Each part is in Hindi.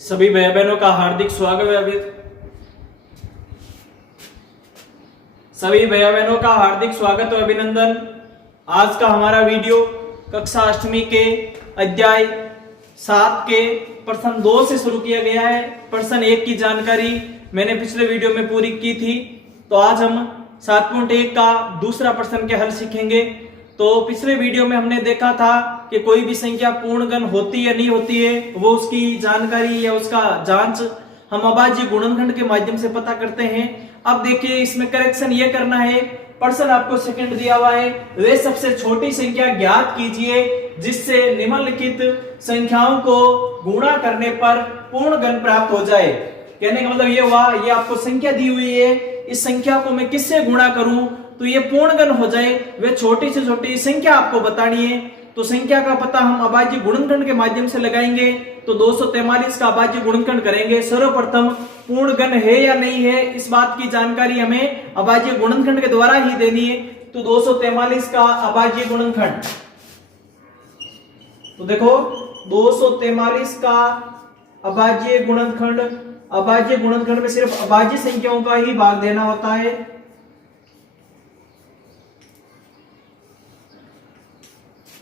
सभी भाई बहनों का हार्दिक स्वागत है। सभी भाई बहनों का हार्दिक स्वागत और अभिनंदन। आज का हमारा वीडियो कक्षा अष्टमी के अध्याय 7 के प्रश्न 2 से शुरू किया गया है। प्रश्न 1 की जानकारी मैंने पिछले वीडियो में पूरी की थी, तो आज हम 7.1 का दूसरा प्रश्न के हल सीखेंगे। तो पिछले वीडियो में हमने देखा था कि कोई भी संख्या पूर्णगण होती है नहीं होती है, वो उसकी जानकारी या उसका जांच हम अभाज्य गुणनखंड के माध्यम से पता करते हैं। अब देखिए इसमें करेक्शन ये करना है। प्रश्न आपको सेकंड दिया हुआ है, वे सबसे छोटी संख्या ज्ञात कीजिए जिससे निम्नलिखित संख्याओं को गुणा करने पर पूर्णगण प्राप्त हो जाए। कहने का मतलब ये हुआ, ये आपको संख्या दी हुई है, इस संख्या को मैं किससे गुणा करूं तो ये पूर्णगण हो जाए। वे छोटी से छोटी संख्या आपको बतानी है। तो संख्या का पता हम अभाज्य गुणनखंड के माध्यम से लगाएंगे। तो 243 का अभाज्य गुणनखंड करेंगे। सर्वप्रथम पूर्णगण है या नहीं है इस बात की जानकारी हमें अभाज्य गुणनखंड के द्वारा ही देनी है। तो 243 का अभाज्य गुणनखंड, तो देखो 243 का अभाज्य गुणनखंड, अभाज्य गुणनखंड में सिर्फ अभाज्य संख्याओं का ही भाग देना होता है।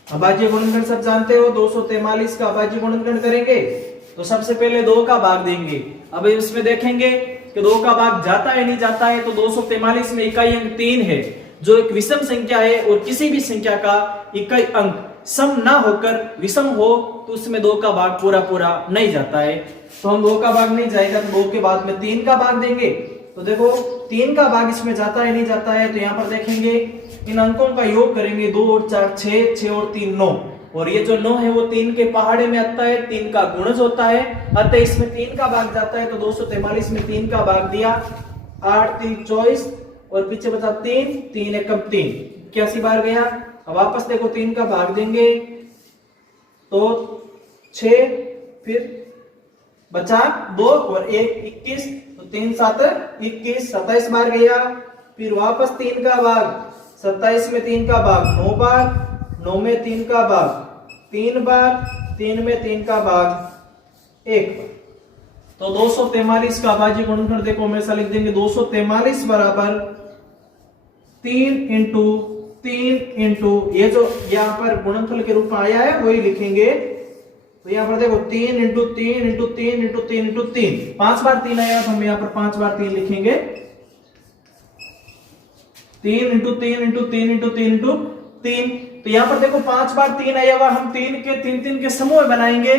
अभाज्य गुणनखंड सब जानते हो। 243 का अभाज्य गुणनखंड करेंगे तो सबसे पहले 2 का भाग देंगे। अब इसमें देखेंगे कि 2 का भाग जाता है नहीं जाता है। तो 243 में इकाई अंक 3 है जो एक विषम संख्या है, और किसी भी संख्या का इकाई अंक सम ना होकर विषम हो तो उसमें 2 का भाग पूरा नहीं जाता है। तो हम 2 का भाग नहीं जाएगा तो 2 के बाद में 3 का भाग देंगे। तो देखो 3 का भाग इसमें जाता है नहीं जाता है। तो यहाँ पर देखेंगे इन अंकों का योग करेंगे, 2 और 4 6, 6 और 3 9, और ये जो 9 है वो 3 के पहाड़े में आता है, 3 का गुणज होता है, अतः इसमें 3 का भाग जाता है। तो 243 में 3 का भाग दिया, 8 3 24 और पीछे बचा 3, 3 एकम 3, 81 बार गया। अब वापस देखो 3 का भाग देंगे तो 6, फिर बचा 2 और 1 21, तो 3 7 21, 27 बार गया। फिर वापस 3 का भाग, 27 में 3 का भाग 9 बार, 9 में 3 का भाग 3 बार, 3 में 3 का भाग 1 बार। तो 243 का अभाज्य गुणनखंड देखो हमेशा लिख देंगे 243 बराबर 3 इंटू 3 इंटू ये जो यहाँ पर गुणनफल के रूप में आया है वही लिखेंगे। तो यहाँ पर देखो 3 इंटू 3 इंटू 3 इंटू 3 इंटू 3, 5 बार 3 आया तो हम यहाँ पर 5 बार 3 लिखेंगे। 3 इंटू 3 इंटू 3 इंटू 3 इंटू 3, तो यहाँ पर देखो 5 बार 3 आया हुआ, हम 3 के 3 के समूह बनाएंगे।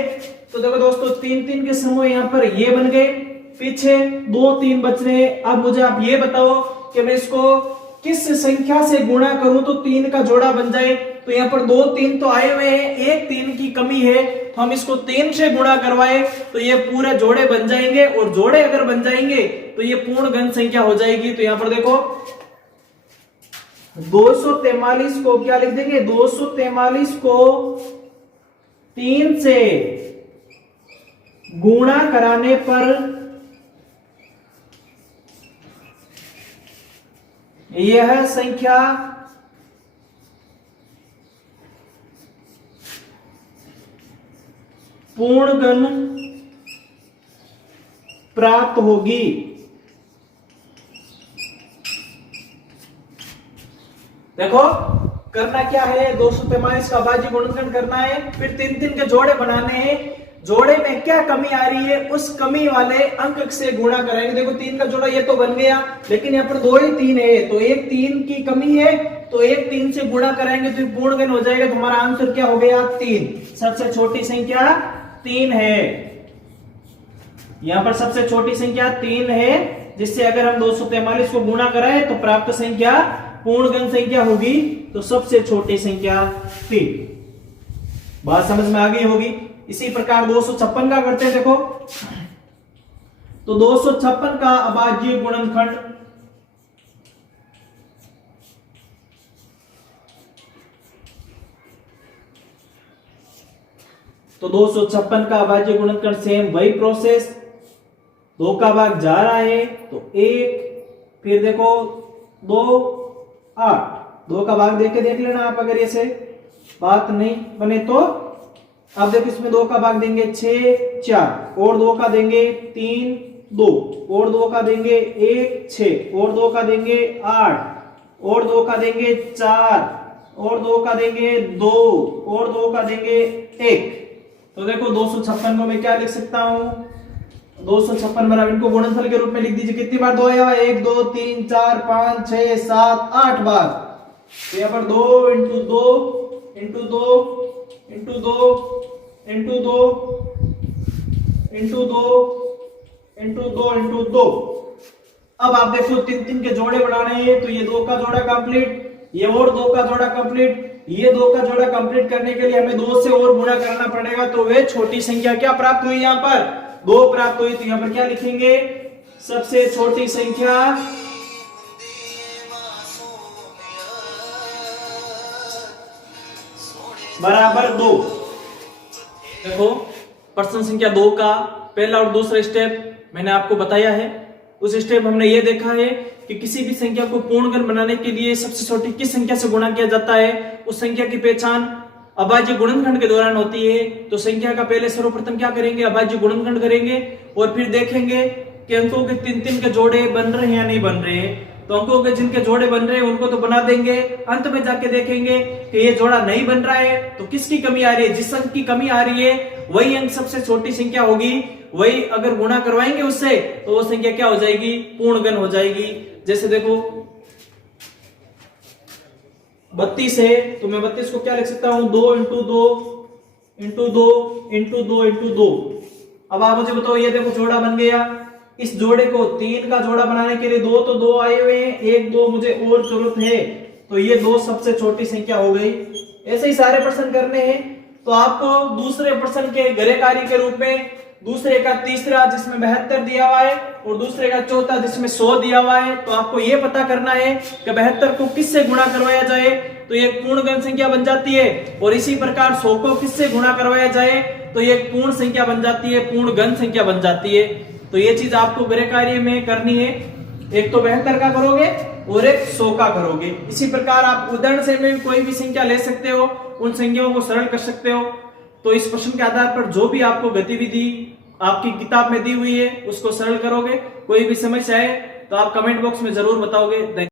तो देखो दोस्तों 3 के समूह यहाँ पर ये बन गए, पीछे 2 3 बच रहे। अब मुझे आप ये बताओ कि मैं इसको किस संख्या से गुणा करूं तो 3 का जोड़ा बन जाए। तो यहाँ पर 2 3 तो आए हुए हैं, एक 3 की कमी है, तो हम इसको 3 से गुणा करवाए तो ये पूरे जोड़े बन जाएंगे, और जोड़े अगर बन जाएंगे तो ये पूर्ण घन संख्या हो जाएगी। तो यहाँ पर देखो 243 को क्या लिख देंगे, 243 को 3 से गुणा कराने पर यह संख्या पूर्णगण प्राप्त होगी। देखो करना क्या है, 243 का अभाज्य गुणनखंड करना है, फिर 3 के जोड़े बनाने हैं। जोड़े में क्या कमी आ रही है उस कमी वाले अंक से गुणा कराएंगे। देखो 3 का जोड़ा ये तो बन गया, लेकिन यहाँ पर 2 ही 3 है, तो एक 3 की कमी है, तो एक 3 से गुणा कराएंगे तो पूर्णगण हो जाएगा। तो हमारा आंसर क्या हो गया, 3। सबसे छोटी संख्या 3 है। यहाँ पर सबसे छोटी संख्या 3 है, जिससे अगर हम 243 को गुणा कराएं तो प्राप्त संख्या पूर्णगण संख्या होगी। तो सबसे छोटी संख्या 3। बात समझ में आ गई होगी। इसी प्रकार 256 का करते हैं। देखो तो 256 का अभाज्य गुणनखंड, तो 256 का अभाज्य गुणनखंड सेम वही प्रोसेस, 2 का भाग जा रहा है तो 1, फिर देखो 2 8, 2 का भाग देख लेना आप। अगर ऐसे बात नहीं बने तो अब देखो इसमें 2 का भाग देंगे 6 4 और 2 का देंगे 3 2 और 2 का देंगे 1 6 और 2 का देंगे 8 और 2 का देंगे 4 और 2 का देंगे 2 और 2 का देंगे 1। तो देखो 256 को मैं क्या लिख सकता हूं, 256 बराबर इनको गुणनफल के रूप में लिख दीजिए। कितनी बार 2 आया? 1 2 3 4 5 6 7 8 बार। तो यहाँ पर 2 into 2 into 2 into 2 into 2 into 2 into 2 into 2। अब आप देखो 3 के जोड़े बनाने हैं, तो ये 2 का जोड़ा कंप्लीट, ये और 2 का जोड़ा कंप्लीट, ये 2 का जोड़ा कंप्लीट करने के लिए हमें 2 से और गुणा करना पड़ेगा। तो वे छोटी संख्या क्या प्राप्त हुई? यहाँ पर 2 प्राप्त हुई। तो यहाँ पर क्या लिखेंगे? सबसे छोटी संख्या बराबर 2। देखो प्रश्न संख्या 2 का पहला और दूसरा स्टेप मैंने आपको बताया है। उस स्टेप हमने ये देखा है कि किसी भी संख्या को पूर्णगण बनाने के लिए सबसे छोटी किस संख्या से गुणा किया जाता है, उस संख्या की पहचान अभाज्य गुणनखंड के दौरान होती है। तो संख्या का पहले सर्वप्रथम क्या करेंगे? अभाज्य गुणनखंड करेंगे और फिर देखेंगे कि अंकों के 3 के जोड़े बन रहे हैं या नहीं बन रहे हैं। तो अंकों के जिनके जोड़े बन रहे हैं उनको तो बना देंगे, अंत में जाके देखेंगे कि ये जोड़ा नहीं बन रहा है तो किसकी कमी आ रही है? जिस अंक की कमी आ रही है वही अंक सबसे छोटी संख्या होगी, वही अगर गुणा करवाएंगे उससे तो वो संख्या क्या हो जाएगी? पूर्णगण हो जाएगी। जैसे देखो 32 है तो मैं 32 को क्या लिख सकता हूं? 2 इंटू 2 इंटू 2 इंटू 2 इंटू 2। अब आप मुझे बताओ, ये देखो जोड़ा बन गया। इस जोड़े को 3 का जोड़ा बनाने के लिए 2 तो 2 आए हुए हैं, 1 2 मुझे और जरूरत है, तो ये 2 सबसे छोटी संख्या हो गई। ऐसे ही सारे प्रश्न करने हैं। तो आपको दूसरे प्रश्न के गृह कार्य के रूप में दूसरे का तीसरा जिसमें 72 दिया हुआ है और दूसरे का चौथा जिसमें 100 दिया हुआ है, तो आपको यह पता करना है कि 72 को किससे गुणा करवाया जाए तो ये पूर्णगण संख्या बन जाती है, और इसी प्रकार 100 को किससे गुणा करवाया जाए तो ये पूर्ण संख्या बन जाती है, पूर्णगण संख्या बन जाती है। तो ये चीज आपको गृह कार्य में करनी है। एक तो 72 का करोगे और एक 100 का करोगे। इसी प्रकार आप उदाहरण से में कोई भी संख्या ले सकते हो, उन संख्याओं को सरल कर सकते हो। तो इस प्रश्न के आधार पर जो भी आपको गतिविधि आपकी किताब में दी हुई है उसको सरल करोगे। कोई भी समस्या है तो आप कमेंट बॉक्स में जरूर बताओगे।